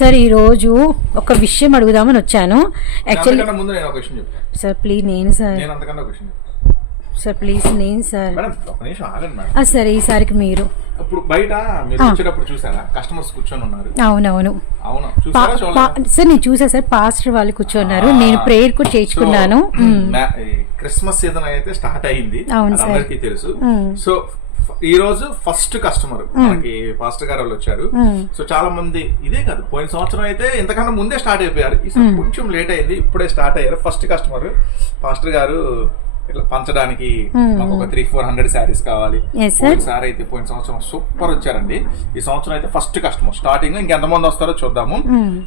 Sir ఈరోజు ఒక విషయం అడుగుదామని వచ్చాను. యాక్చువల్లీ అంతకన్నా ముందు నేను ఒక విషయం చెప్తాను సార్ ప్లీజ్ నేను సార్. సార్ ప్లీజ్ నేను సార్. సరే ఈసారికి మీరు. ఇప్పుడు బయట మీరు వచ్చేటప్పుడు చూసారా? కస్టమర్స్ కూర్చొని ఉన్నారు. అవునవును? సార్ నేను చూసా సార్ పాస్టర్ వాళ్ళు కూర్చున్నారు నేను ప్రేయర్ కూడా ఈ క్రిస్మస్ సీజన్ అయితే స్టార్ట్ అయింది. అవును సార్. అందరికీ తెలుసు. సో ఈ రోజు ఫస్ట్ కస్టమర్ మనకి పాస్టర్ గారు వాళ్ళు వచ్చారు. సో చాలా మంది ఇదే కాదు. పోయిన సంవత్సరం అయితే ఇంతకన్నా ముందే స్టార్ట్ అయిపోయారు. ఈసారి కొంచెం లేట్ అయింది. ఇప్పుడే స్టార్ట్ అయ్యారు. ఫస్ట్ కస్టమర్ పాస్టర్ గారు ఇట్లా పంచడానికి మాకు ఒక త్రీ ఫోర్ హండ్రెడ్ శారీస్ కావాలి. సారి అయితే పోయిన సంవత్సరం సూపర్ వచ్చారండి. ఈ సంవత్సరం అయితే ఫస్ట్ కస్టమర్ స్టార్టింగ్లో ఇంకెంతమంది వస్తారో చూద్దాము.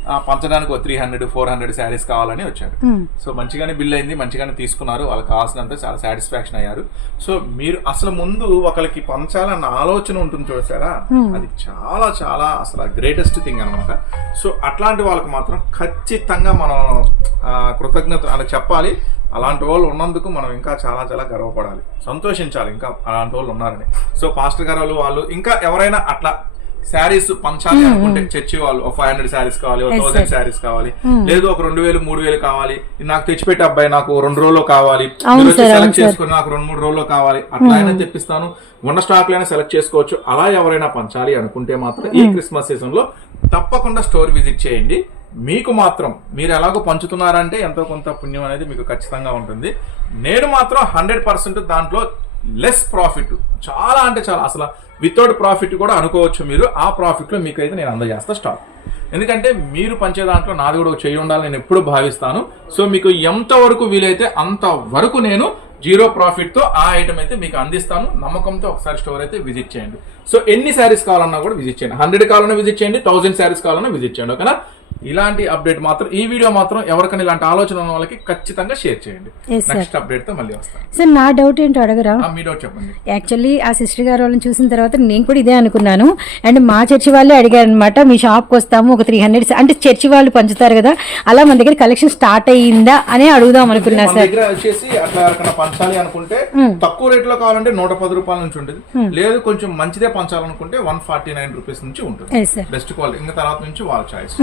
ఆ, పంచడానికి ఒక three hundred four hundred saris కావాలని వచ్చారు. సో మంచిగానే బిల్ అయింది మంచిగానే తీసుకున్నారు. వాళ్ళకి కావాల్సినంత చాలా సాటిస్ఫాక్షన్ అయ్యారు. సో మీరు అసలు ముందు ఒకరికి పంచాలన్న ఆలోచన ఉంటుంది చూసారా? అది చాలా చాలా అసలు గ్రేటెస్ట్ థింగ్ అన్నమాట. సో అట్లాంటి వాళ్ళకి మాత్రం ఖచ్చితంగా మనం కృతజ్ఞత అని చెప్పాలి. అలాంటి వాళ్ళు ఉన్నందుకు మనం ఇంకా చాలా చాలా గర్వపడాలి. సంతోషించాలి ఇంకా అలాంటి వాళ్ళు ఉన్నారని. సో పాస్టర్ గారు వాళ్ళు ఇంకా ఎవరైనా అట్లా శారీస్ పంచాలి అనుకుంటే చర్చి వాళ్ళు ఒక ఫైవ్ హండ్రెడ్ శారీస్ కావాలి ఒక థౌసండ్ శారీస్ కావాలి. లేదు ఒక రెండు వేలు మూడు వేలు కావాలి. నాకు తెచ్చిపెట్టే అబ్బాయి నాకు రెండు రోజుల్లో కావాలి. సెలెక్ట్ చేసుకుని నాకు రెండు మూడు రోజుల్లో కావాలి. అట్లా అయినా తెప్పిస్తాను. ఉన్న స్టాక్ లైనా సెలెక్ట్ చేసుకోవచ్చు. అలా ఎవరైనా పంచాలి అనుకుంటే మాత్రం ఈ క్రిస్మస్ సీజన్లో తప్పకుండా స్టోర్ విజిట్ చేయండి. మీకు మాత్రం మీరు ఎలాగో పంచుతున్నారంటే ఎంతో కొంత పుణ్యం అనేది మీకు ఖచ్చితంగా ఉంటుంది. నేను మాత్రం హండ్రెడ్ పర్సెంట్ దాంట్లో లెస్ ప్రాఫిట్. చాలా అంటే చాలా. అసలు వితౌట్ ప్రాఫిట్ కూడా అనుకోవచ్చు మీరు. ఆ ప్రాఫిట్లో మీకైతే నేను అందజేస్తా స్టాక్ ఎందుకంటే మీరు పంచే దాంట్లో నాది కూడా చేయి ఉండాలని నేను ఎప్పుడు భావిస్తాను. సో మీకు ఎంత వరకు వీలైతే అంత వరకు నేను జీరో ప్రాఫిట్తో ఆ ఐటమ్ అయితే మీకు అందిస్తాను. నమ్మకంతో ఒకసారి స్టోర్ అయితే విజిట్ చేయండి. సో ఎన్ని శారీస్ కావాలన్నా కూడా విజిట్ చేయండి. హండ్రెడ్ కావాలన్నా విజిట్ చేయండి. థౌసండ్ శారీస్ కావాలన్నా విజిట్ చేయండి. ఓకేనా? ఇలాంటి అప్డేట్ మాత్రం ఈ వీడియో మాత్రం ఎవరికైనా ఇలాంటి ఆలోచన ఉన్న వాళ్ళకి ఖచ్చితంగా షేర్ చేయండి. నెక్స్ట్ అప్డేట్తో మళ్ళీ వస్తాను సార్ నా డౌట్ ఏంటో అడగరా? మీ డౌట్ చెప్పండి. యాక్చువల్లీ ఆ సిస్టర్ గారు వాళ్ళని చూసిన తర్వాత నేను కూడా ఇదే అనుకున్నాను. అండ్ మా చర్చి వాళ్ళే అడిగారు అనమాట మీ షాప్కి వస్తాము ఒక త్రీ హండ్రెడ్ అంటే చర్చి వాళ్ళు పంచుతారు కదా అలా మన దగ్గర కలెక్షన్ స్టార్ట్ అయ్యిందా అనే అడుగుదాం అనుకున్నా సార్ దగ్గర వచ్చేసి అట్లా ఎవరికైనా పంచాలి అనుకుంటే తక్కువ రేట్లో కావాలంటే నూట పది రూపాయల నుంచి ఉంటుంది. లేదు కొంచెం మంచిదే పంచాలనుకుంటే వన్ ఫార్టీ నైన్ రూపీస్ నుంచి ఉంటుంది. బెస్ట్ క్వాలిటీ ఇంకా తర్వాత నుంచి వాళ్ళ చాయిస్